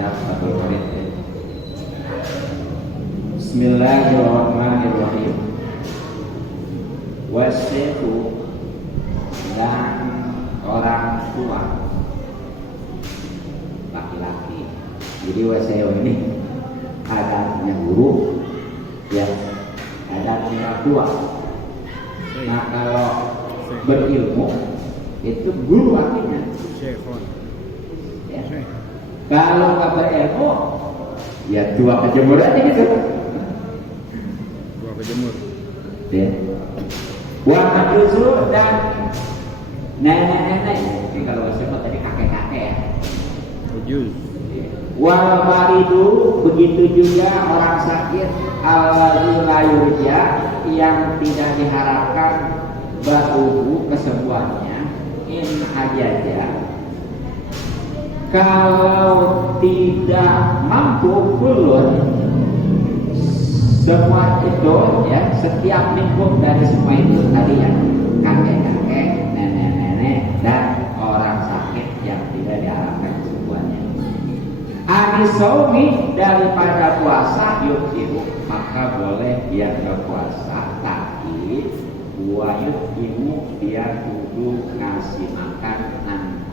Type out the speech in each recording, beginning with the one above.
kitab Fathul Qorib. Bismillahirrahmanirrahim. Wasyekhu, dan orang tua laki-laki. Jadi wasyekhu ini adanya guru, ya, adanya orang tua. Nah kalau berilmu itu guru artinya. Ya. Kalau nggak berilmu, ya tua kejemur aja gitu. Tua kejemur. Ya. Wa majuzu dan nenek-nenek. Ini kalau disebut tadi kakek-kakek ya. Ujuz. Wal maridu, begitu juga orang sakit alladzi la yurja, yang tidak diharapkan ba'uhu kesembuhannya, in ajaja, kalau tidak mampu kulun semua itu, ya, setiap lingkup dari semua itu tadi ya, kakek-kakek, nenek-nenek, dan orang sakit yang tidak diharapkan kesembuhannya. Anisaumi, daripada puasa yuk, maka boleh dia berpuasa, tapi wayukimu, dia kudu ngasih makan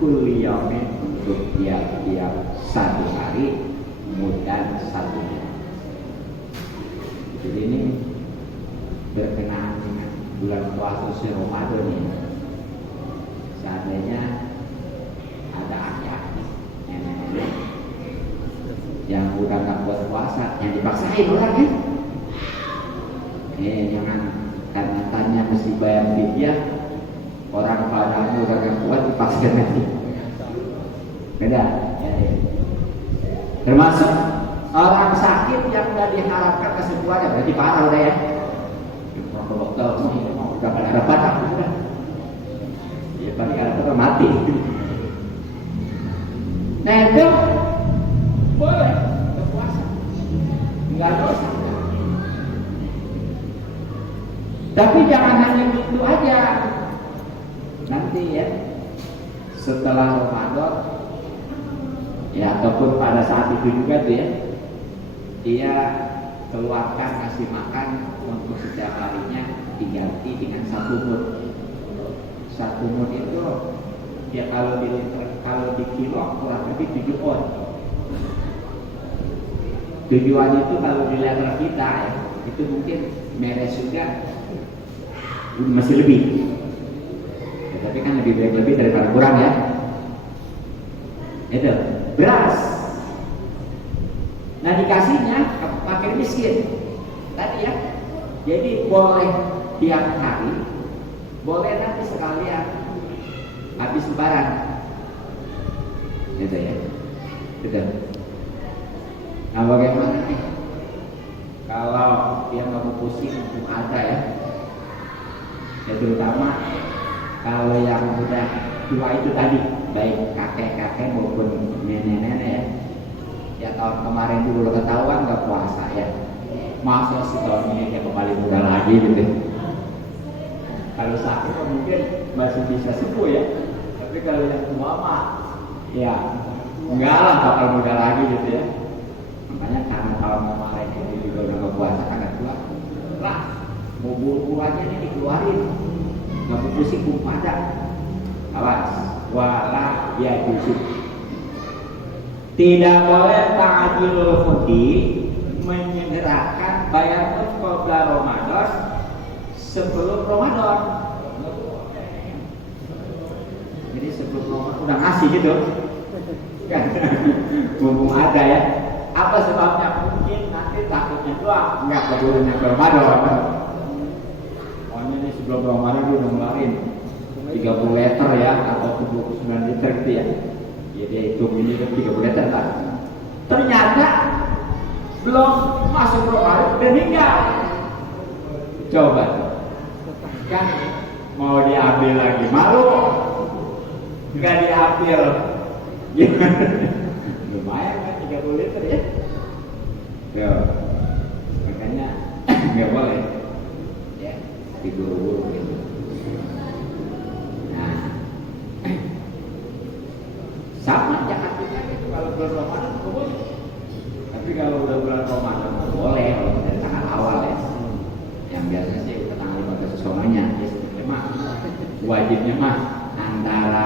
kulliyamin untuk tiap-tiap 1 hari, mudan 1 bulan. Jadi ini berkenaan dengan bulan puasa suci Ramadan ini. Seandainya ada aki-aki, nenek-nenek yang udah nggak buat puasa, yang dipaksain orangnya, jangan karena tanya mesti bayar fidyah, orang padamu udah nggak kuat dipaksain lagi. Beda. Termasuk orang sakit yang udah diharapkan kesembuhannya, berarti parah udah ya. Dokter udah pada ada patah udah. Ya paling ada mati. Nah itu boleh berpuasa, nggak dosa. Tapi jangan hanya itu aja. Nanti ya, setelah Ramadan, ya ataupun pada saat itu juga tuh ya, dia keluarkan kasih makan untuk setiap harinya diganti dengan 1 mud. 1 mud itu ya kalau di kilo kurang lebih 7 on. Tujuan itu kalau di level kita ya, itu mungkin meres juga masih lebih. Ya, tapi kan lebih baik lebih daripada kurang ya. Itu beras. Nah dikasihnya pakai miskin tadi ya. Jadi boleh tiap hari, boleh nanti sekalian habis lebaran. Itu ya. Itu. Nah bagaimana nih kalau dia nggak mau pusing untuk ada ya, terutama kalau yang udah tua itu tadi, baik kakek-kakek maupun nenek-nenek ya, tahun kemarin dulu ketahuan nggak puasa ya, masa setahun ini dia kembali muda lagi gitu. Kalau sakit mungkin masih bisa sembuh ya, tapi kalau yang tua mah ya enggak lah bakal muda lagi gitu ya. Makanya karena tahun kemarin ini juga udah nggak puasa karena tua lah, bubur-buruannya ini dikeluarin, nggak pusing pun ada. Awas, wala ya justru tidak boleh ta'jilul fudi, menyegerakan bayar qabla Ramadan, sebelum Ramadan. Jadi sebelum Ramadan udah ngasih gitu kan, mumpung ada ya. Apa sebabnya? Mungkin nanti takutnya doang nggak keburu nyampe Ramadan. Pokoknya ini sebelum Ramadan dia udah ngeluarin 30 liter ya, atau 29 liter gitu ya. Ya dia hitung ini kan 30 liter kan. Ternyata belum masuk Ramadan udah meninggal. Coba kan mau diambil lagi, malu nggak diambil. Lumayan kan 30 liter ya. Yo, makanya nggak boleh ya diburu-buru gitu. Nah, sama jahat juga gitu kalau bulan Ramadan boleh. Tapi kalau udah bulan Ramadan boleh kalau dari tanggal awal ya. Yang biasanya sih tanggal 15 semuanya. Memang wajibnya mah antara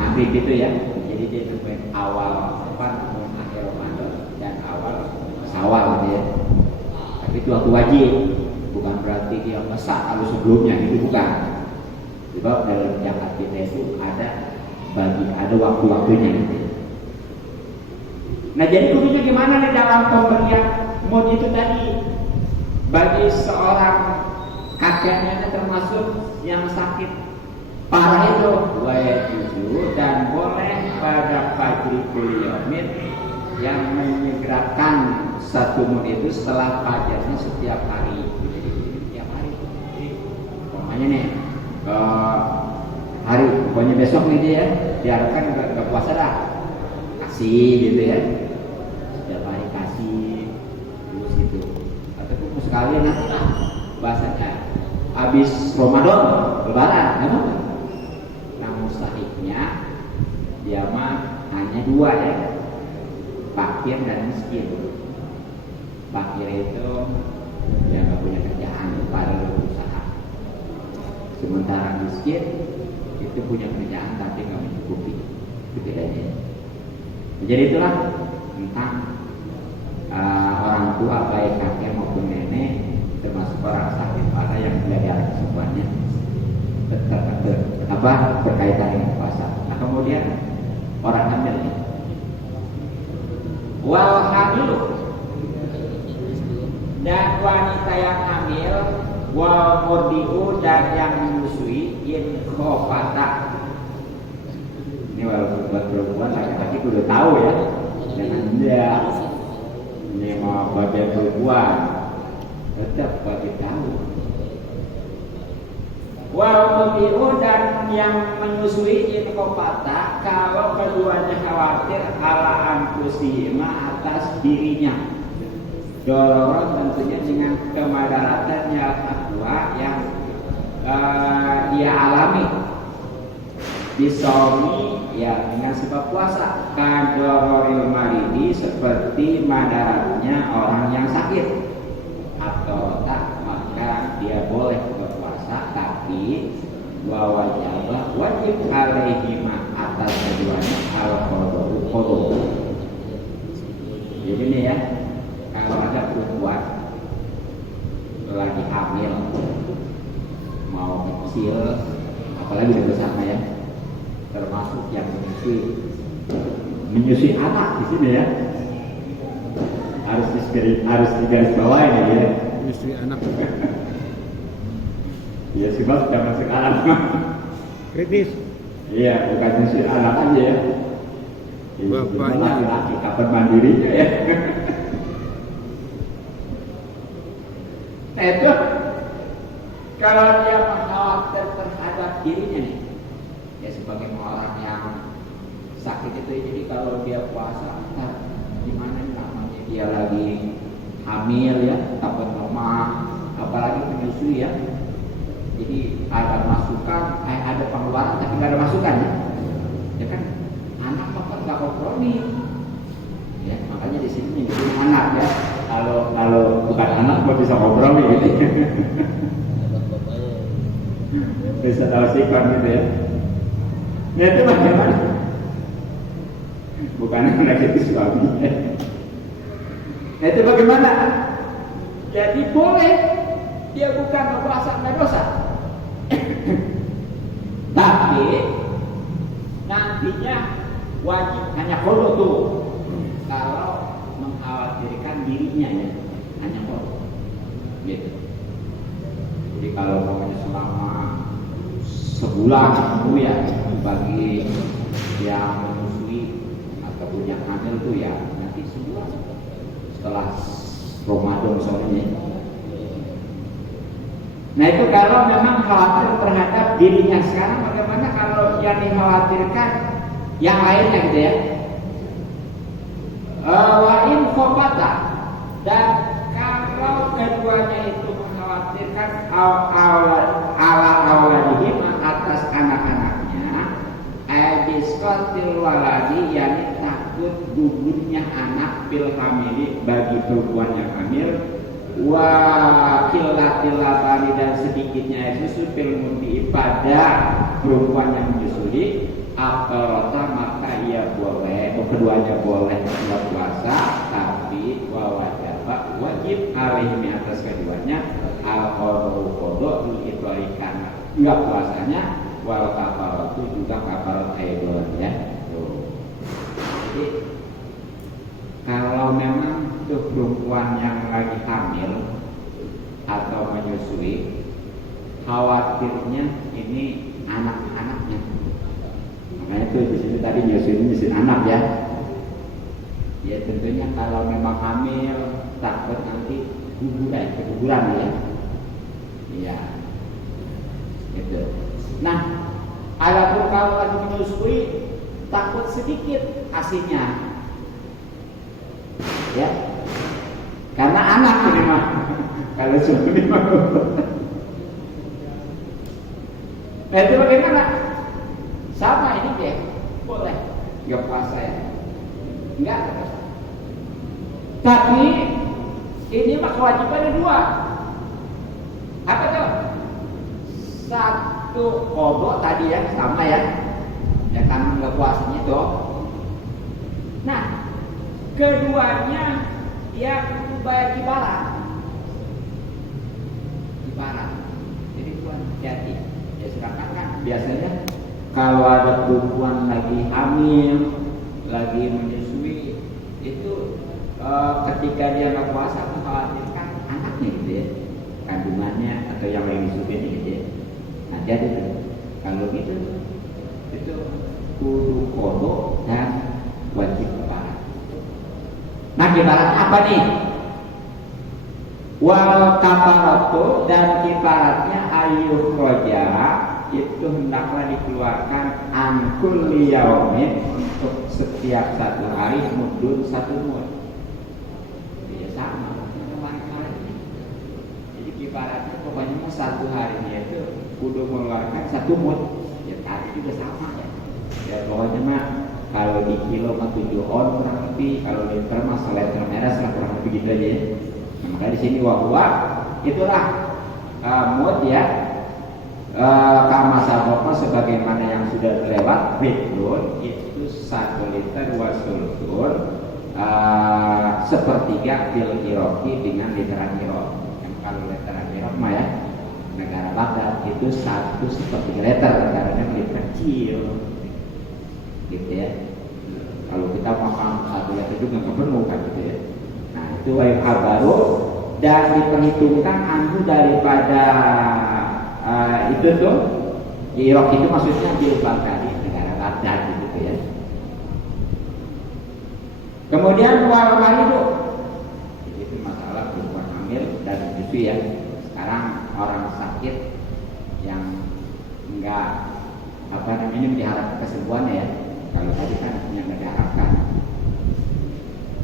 maghrib gitu ya. Jadi dia itu awal akhir Ramadan dan awal Syawal gitu ya. Tapi itu waktu wajib, bukan berarti dia masak kalau sebelumnya itu bukan. Sebab dalam zakat kita itu ada waktu-waktunya gitu. Nah jadi kuncinya gimana nih dalam pemberian mod itu tadi? Bagi seorang kakeknya termasuk yang sakit parah itu wajib dan boleh pada fajri kuliyomit yang menyegerakan satu mod itu setelah fajarnya setiap hari. Jadi setiap hari. Jadi pokoknya nih hari pokoknya besok nih dia diharapkan nggak puasa dah kasih gitu ya setiap hari kasih terus gitu ataupun sekalian nanti lah bahasanya habis Ramadan lebaran ya kan? Nah mustahiknya dia mah hanya dua ya fakir dan miskin. Fakir itu dia nggak punya kerjaan pada usaha. Sementara miskin itu punya kerjaan tapi nggak mencukupi. Itu bedanya. Jadi itulah tentang orang tua baik kakek maupun nenek termasuk orang sakit parah yang menjadi anak kesemuanya berkaitan dengan puasa. Nah kemudian orang hamil ini wal hamilu dan wanita yang hamil wal murdiu dan yang menyusui in khofata. Ini walaupun buat perempuan laki-laki udah tahu ya jangan dia ini mau bagian perempuan tetap bagi tahu wal murdiu dan yang menyusui in khofata kalau keduanya khawatir ala anfusihima atas dirinya dororon tentunya dengan kemadaratannya takwa yang dia alami disomi ya dengan sebab puasa kadororil maridi seperti madaratnya orang yang sakit atau tak maka dia boleh berpuasa tapi wajib alaihima atas keduanya al-qadha. Jadi nih ya kalau ada perempuan lagi hamil mau kecil apalagi udah besar ya termasuk yang menyusui anak di sini ya harus digaris bawahi ya menyusui anak ya sebab zaman sekarang kritis iya bukan menyusui anak aja ya bapaknya laki-laki kapan mandirinya ya. Nah itu kalau dia mengkhawatir terhadap dirinya nih ya sebagai orang yang sakit itu jadi kalau dia puasa gimana namanya dia lagi hamil ya takut lemah apalagi menyusui ya jadi ada masukan ada pengeluaran tapi nggak ada masukan ya kan anak makan nggak kompromi ya makanya di sini nyebutnya anak ya kalau bukan anak nggak bisa kompromi gitu bisa tahu sikon gitu ya ya itu bagaimana bukan anak itu suaminya ya itu bagaimana jadi boleh dia bukan berpuasa nggak dosa tapi nantinya wajib hanya qadha tuh kalau mengkhawatirkan dirinya ya hanya qadha gitu. Jadi kalau maunya selama sebulan itu ya bagi yang menyusui atau punya hamil tuh ya nanti sebulan setelah Ramadan soalnya. Nah itu kalau memang khawatir terhadap dirinya. Sekarang bagaimana kalau yang dikhawatirkan yang lainnya gitu ya wa in khofata dan kalau keduanya itu mengkhawatirkan ala awladihim atas anak-anaknya diskotil waladi yakni takut gugurnya anak bil hamili bagi perempuan yang hamil, wa qillatil labani dan sedikitnya air susu fil murdi pada perempuan yang menyusui, afarata maka ia boleh, keduanya boleh tidak puasa, tapi wajib alaihi atas keduanya al-qadha itu karena enggak puasanya, wal kafaratu juga kafarat aidon ya. Jadi kalau memang tuh perempuan yang lagi hamil atau menyusui, khawatirnya ini anak-anaknya. Makanya itu di sini tadi nyusuin anak ya. Ya tentunya kalau memang hamil takut nanti keguguran ya. Iya. Gitu. Nah, adapun kalau lagi menyusui takut sedikit asinya. Ya. Karena anak ini mah. Kalau suami mah. Nah, itu bagaimana? Sama ini deh. Boleh. Enggak puasa ya. Enggak. Tapi ini mah kewajibannya dua. Apa tuh? Satu kodok tadi ya, sama ya. Ya kan enggak puasanya itu. Nah, keduanya dia kudu bayar kibarat. Jadi tuan hati. Ya silakan kan biasanya kalau ada perempuan lagi hamil, lagi menyusui itu ketika dia nggak puasa mengkhawatirkan anaknya gitu ya, kandungannya atau yang lagi menyusui gitu ya. Nah jadi kalau gitu itu kudu kodok dan wajib kibarat. Nah kibaratnya apa nih? Wal kafaratu dan kibaratnya ayu roja itu hendaklah dikeluarkan an kulli yaumin untuk setiap satu hari mudun satu mud. Ya sama kemarin-kemarin. Jadi kibaratnya pokoknya satu harinya itu kudu mengeluarkan satu mud. Ya tadi juga sama ya. Ya pokoknya mah kalau di kilo mah 7 on kurang lebih, kalau liter mah seliter merah kurang lebih gitu aja ya. Nah, maka di sini wahwa itulah mud ya. Kama saboko sebagaimana yang sudah lewat bitrun itu 1 liter wasultur sepertiga bil iroki dengan literan irok. Yang kalau literan irok mah ya negara Baghdad itu 1/3 liter karena liter kecil gitu ya. Kalau kita makan 1 liter juga nggak penuh kan gitu ya. Nah itu wajib baru dan diperhitungkan anhu daripada itu tuh Irak itu maksudnya di Baghdad, negara Baghdad gitu ya. Kemudian wal itu itu masalah perempuan hamil dan menyusui ya. Sekarang orang sakit yang enggak apa namanya diharapkan kesembuhannya ya. Kalau tadi kan yang diharapkan.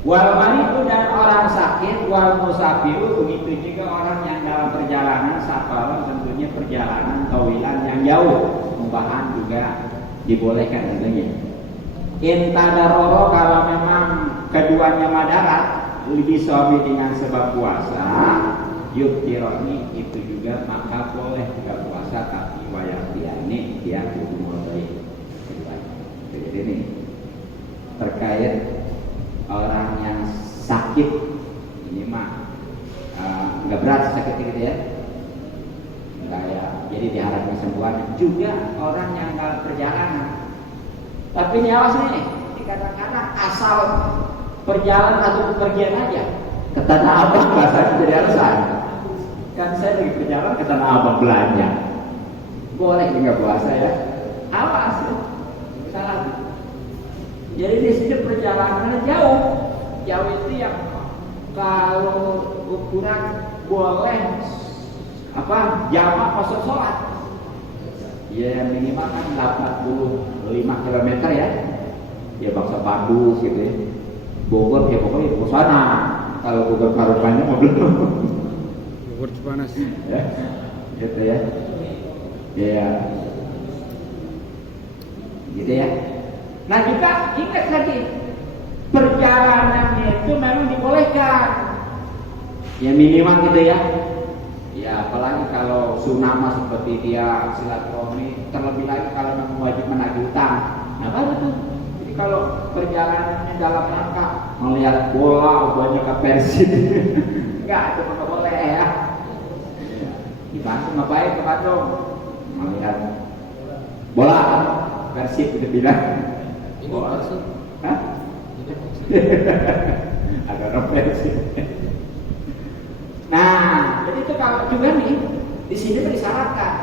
Wal maridu dan orang sakit, wal musafiru begitu juga orang yang dalam perjalanan safaran, tentunya perjalanan tawilan yang jauh, mubahan juga dibolehkan tentunya. Intadaroro kalau memang keduanya madarat lebih suami dengan sebab puasa, yuktironi itu juga maka boleh tidak puasa tapi wayatiani dia kudu mulai keduanya. Jadi ini terkait orang yang sakit ini mah nggak berat sakit gitu ya, nggak ya, jadi diharapkan kesembuhan. Juga orang yang dalam perjalanan, tapi ini awas nih, kadang-kadang asal perjalanan atau pergian aja ke Tanah Abang bahasanya jadi alasan. Kan saya lagi perjalanan ke Tanah Abang belanja, boleh nggak puasa ya? Awas, salah. Jadi di sini perjalanannya jauh itu yang kalau ukuran boleh apa jamak masuk sholat. Ya minimal kan 85 km ya. Ya bangsa Bandung gitu ya. Bogor ya pokoknya ke sana. Kalau Bogor Parupannya mau belum. Bogor Cipanas. Ya, gitu ya. Ya. Gitu ya. Nah juga ingat lagi perjalanannya itu memang dibolehkan. Ya minimal gitu ya. Ya apalagi kalau sunama seperti dia silaturahmi, terlebih lagi kalau memang wajib menagih utang. Nah baru tuh. Jadi kalau perjalanannya dalam rangka melihat bola, banyak ke Persib, enggak itu nggak boleh ya. Di Bandung ngapain ke Bandung? Melihat bola Persib kita bilang. Bola. Hah? Ada orang Persib. Nah, jadi itu kalau juga nih di sini disyaratkan.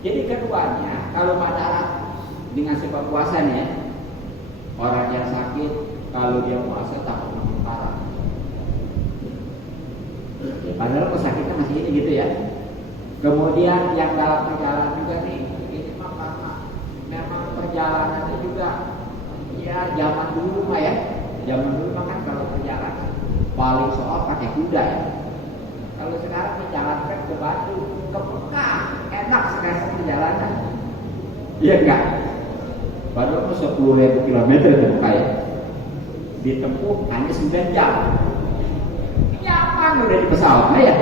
Jadi keduanya kalau Madarat dengan sebab puasa nih ya, orang yang sakit kalau dia puasa takut makin parah. Ya, padahal pesakitnya masih ini gitu ya. Kemudian yang dalam perjalanan juga nih, ini mah karena memang perjalanannya juga ya zaman dulu mah ya. Zaman dulu mah kan kalau perjalanan paling soal pakai kuda ya. Kalau sekarang dijalankan ke Batu, ke Mekah, enak sekarang perjalanan. Iya enggak? Padahal 10.000 kilometer tempat ya. Ditempuh hanya 9 jam. Nyaman udah di pesawat ya.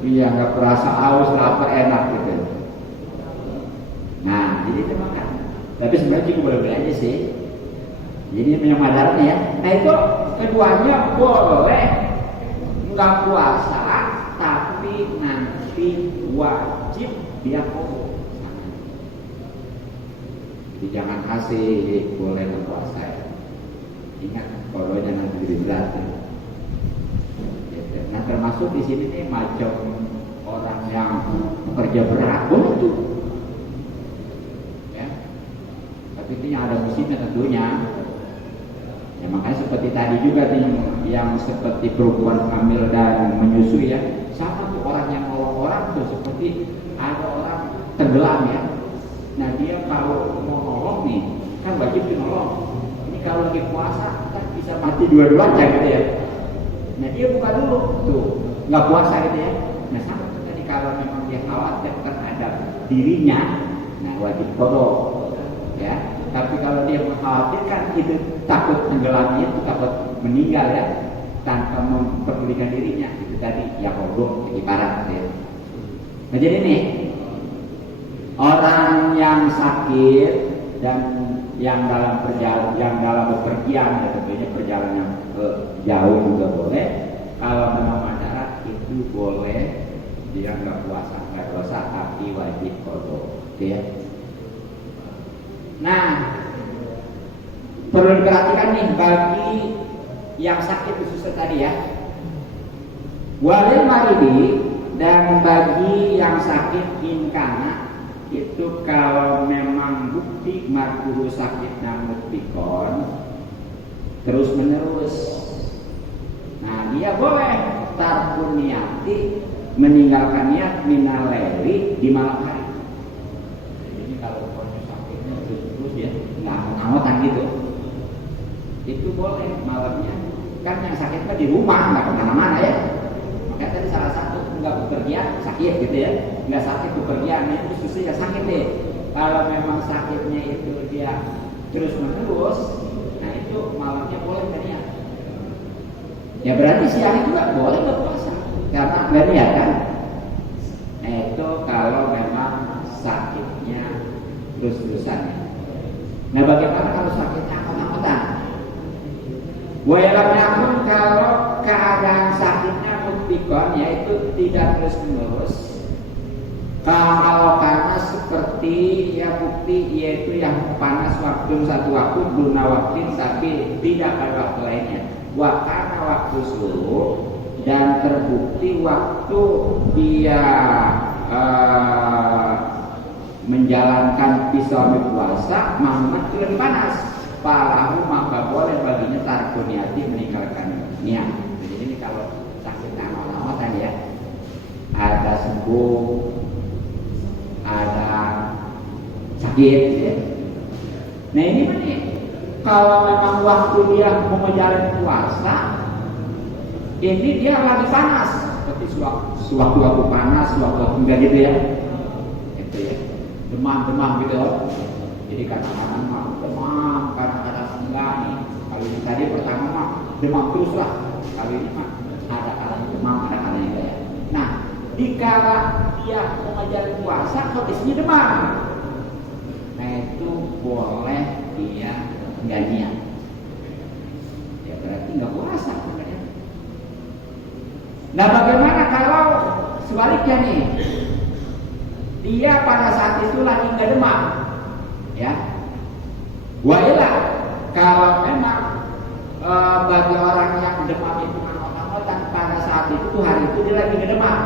Iya nggak perasa haus, lapar, enak gitu. Nah, jadi itu makan. Tapi sebenarnya juga boleh aja sih. Jadi yang Madarat ya. Nah itu keduanya boleh nggak puasa, tapi nanti wajib dia kodok. Jadi jangan kasih boleh berpuasa ya. Ingat kodoknya nanti diberat. Nah termasuk di sini nih macam orang yang bekerja berat boleh tuh. Ya. Tapi itu yang ada musimnya tentunya. Ya makanya seperti tadi juga nih yang seperti perempuan hamil dan menyusui ya, sama tuh orang yang nolong orang tuh seperti ada orang tenggelam ya. Nah dia kalau mau nolong nih kan wajib dinolong. Ini kalau lagi puasa kan bisa mati dua-duanya gitu ya. Nah dia buka dulu tuh nggak puasa gitu ya. Nah sama tuh tadi kalau memang dia khawatir terhadap dirinya, nah wajib qadha ya. Tapi kalau dia mengkhawatirkan itu takut tenggelamnya, itu takut meninggal ya, tanpa memperdulikan dirinya, itu tadi ya qadha ibarat ya. Nah jadi nih orang yang sakit dan yang dalam bepergian ya tentunya perjalanan ke jauh juga boleh. Kalau memang Madarat itu boleh dia nggak puasa nggak dosa tapi wajib qadha ya. Nah, perlu diperhatikan nih bagi yang sakit khususnya tadi ya. Walil maridi dan bagi yang sakit inkana itu kalau memang bukti marfu'u sakitnya mutikon terus menerus. Nah, dia boleh tarkun niati meninggalkan niat minal laili di malam hari. Anggotan gitu, itu boleh malamnya. Kan yang sakit kan di rumah nggak kemana-mana ya. Makanya tadi salah satu nggak bepergian sakit gitu ya, nggak sakit bepergian itu susah ya sakit deh. Kalau memang sakitnya itu dia terus menerus, nah itu malamnya boleh kan ya. Ya berarti siang juga boleh berpuasa karena nggak niat kan. Nah itu kalau memang sakitnya terus-terusan. Nah bagaimana kalau sakitnya angkot-angkotan? Wayalamnya pun kalau keadaan sakitnya mutikon yaitu tidak terus-menerus. Kalau panas seperti ya bukti yaitu yang panas waktu satu waktu guna waktu tapi tidak pada waktu lainnya. Karena waktu suruh dan terbukti waktu dia menjalankan pisau puasa Muhammad itu lebih panas palahu maka boleh baginya tarku niati meninggalkan niat. Jadi ini kalau sakit nama-nama tadi ya ada sembuh ada sakit ya. Nah ini nih kalau memang waktu dia mau menjalani puasa ini dia lagi panas seperti sewaktu-waktu panas sewaktu-waktu enggak gitu ya. Itu ya demam gitu. Jadi kadang-kadang demam, kadang-kadang enggak nih. tadi pertama mah demam terus lah. Kali ini mah ada kalanya demam, ada kalanya enggak ya. Nah, dikala dia mengajar puasa kondisinya demam, nah itu boleh dia nggak niat. Ya berarti nggak puasa sebenarnya. Nah, bagaimana kalau sebaliknya nih? Dia pada saat itu lagi nggak demam, ya. Wailah kalau memang bagi orang yang demam itu otak-otak pada saat itu tuh hari itu dia lagi nggak demam,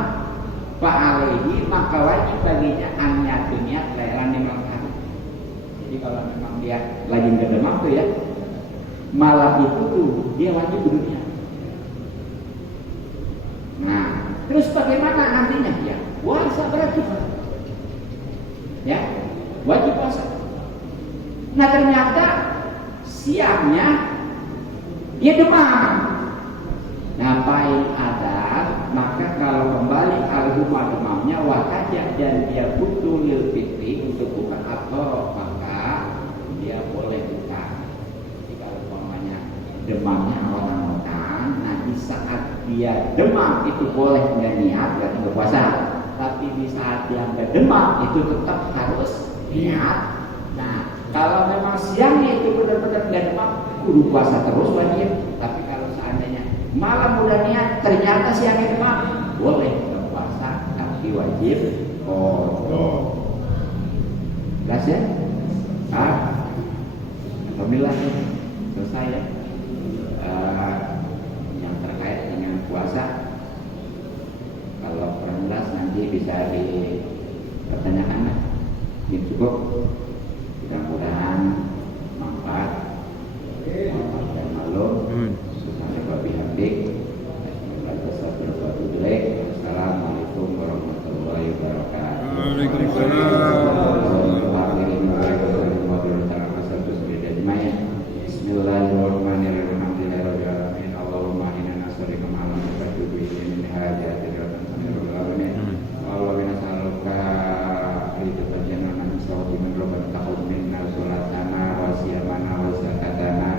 Pak Alehi maka wajib baginya niat lelan di malam hari. Jadi kalau memang dia lagi nggak demam tuh ya, malam itu tuh dia wajib berniat. Nah, terus bagaimana nantinya? Ya, puasa berarti. Ya, wajib puasa. Nah ternyata siangnya dia demam. Nah paling ada, maka kalau kembali al-huma demamnya wajah dan dia butuh lil fitri untuk buka atau maka dia boleh buka. Jadi kalau umpamanya demamnya orang-orang, nah di saat dia demam itu boleh nggak niat nggak berpuasa. Tapi di saat dia nggak demam itu tetap harus niat. Nah, kalau memang siangnya itu benar-benar nggak demam, kudu puasa terus wajib. Tapi kalau seandainya malam udah niat, ternyata siangnya demam, boleh berpuasa tapi wajib qada. Jelas ya? Alhamdulillah selesai ya. Yang terkait dengan puasa. Kalau kurang jelas nanti bisa dipertanyakan lah. Ini cukup. Mudah-mudahan manfaat dan maklum. Assalamualaikum warahmatullahi wabarakatuh. Bismillahirrahmanirrahim. Allahumma inna nas'aluka ma lam takun bihi min hajatil alamin. Allahumma nas'aluka ridha min rabbana taqabbal minna sholatana wa siyamana wa zakatana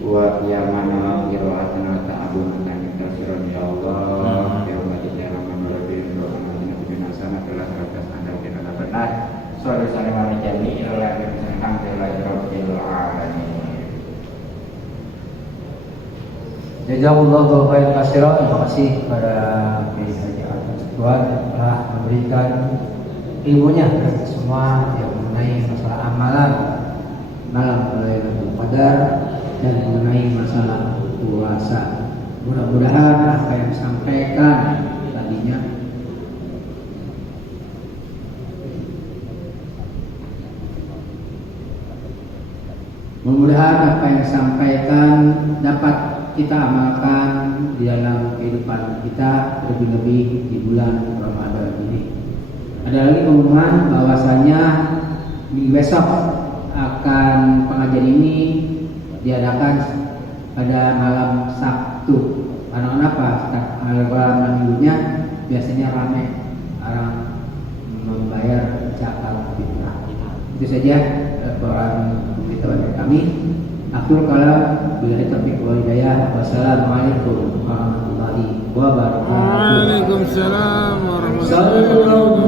wa qiyamana wa qira'atana wa ta'abudana min tasirun ya Allah ya Allah ya Rahman wa Rahim wa amanina bina sana kala rabbas anda kena benar sore-sore mari jami ila alhamdulillah rabbil alamin. Jazakallahu khairan katsiran. Terima kasih kepada Kiai Haji Atas Tuhan yang telah memberikan ilmunya kepada semua yang mengenai masalah amalan malam Lailatul Qadar dan mengenai masalah puasa. Mudah-mudahan apa yang disampaikan tadinya dapat kita amalkan di dalam kehidupan kita, lebih-lebih di bulan Ramadan ini. Ada lagi pengumuman bahwasanya minggu besok akan pengajian ini diadakan pada malam Sabtu. Karena kenapa? Malam minggunya biasanya ramai orang membayar zakat fitrah. Itu saja laporan dari kami. Akhir kala bila taufiq wal hidayah. Wassalamualaikum warahmatullahi wabarakatuh. Waalaikumsalam warahmatullahi wabarakatuh.